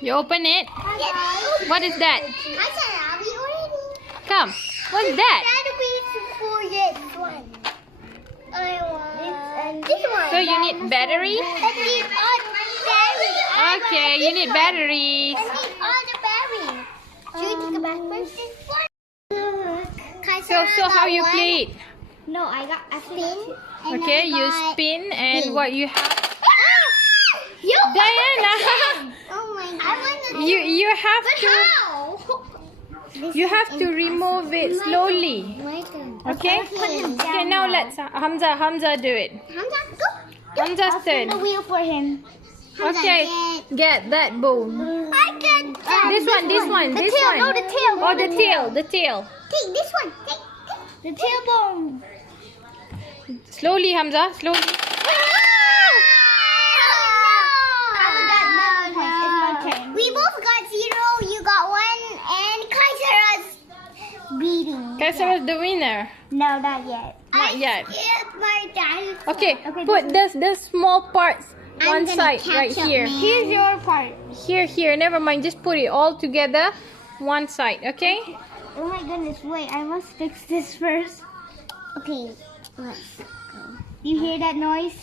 You open it. Yes. What is that? I said I'll be already. Come. What's that? That'll be for this one. I want this one. So you need battery? Battery. Okay, you need batteries. I need all the berries. Should we take a back first? This one. So how you play it? No, I got a spin. Okay, you spin and what you have? You Diana, oh my god. you have to How? remove it slowly. My turn. Okay? Okay, now let's Hamza do it. Hamza, go. Hamza's I'll spin the turn. wheel for him. Hamza, Okay, get that bone. I get This one. The This tail. one. No, the tail. Oh, the tail. Take this one. Take the tailbone. Slowly, Hamza. Slowly. We both got 0. You got 1, and Kaisara's beating. Kaisar is the winner. No, not yet. Not yet. My dinosaur. Okay, put the small parts one side right here. Here's your part. Here. Never mind. Just put it all together, one side. Okay. Oh my goodness! Wait, I must fix this first. Okay, let's go. You hear that noise?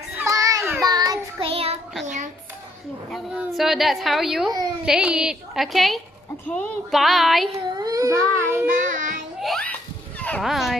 SpongeBob SquarePants. So that's how you play it. Okay. Okay. Bye. Bye. Bye. Bye.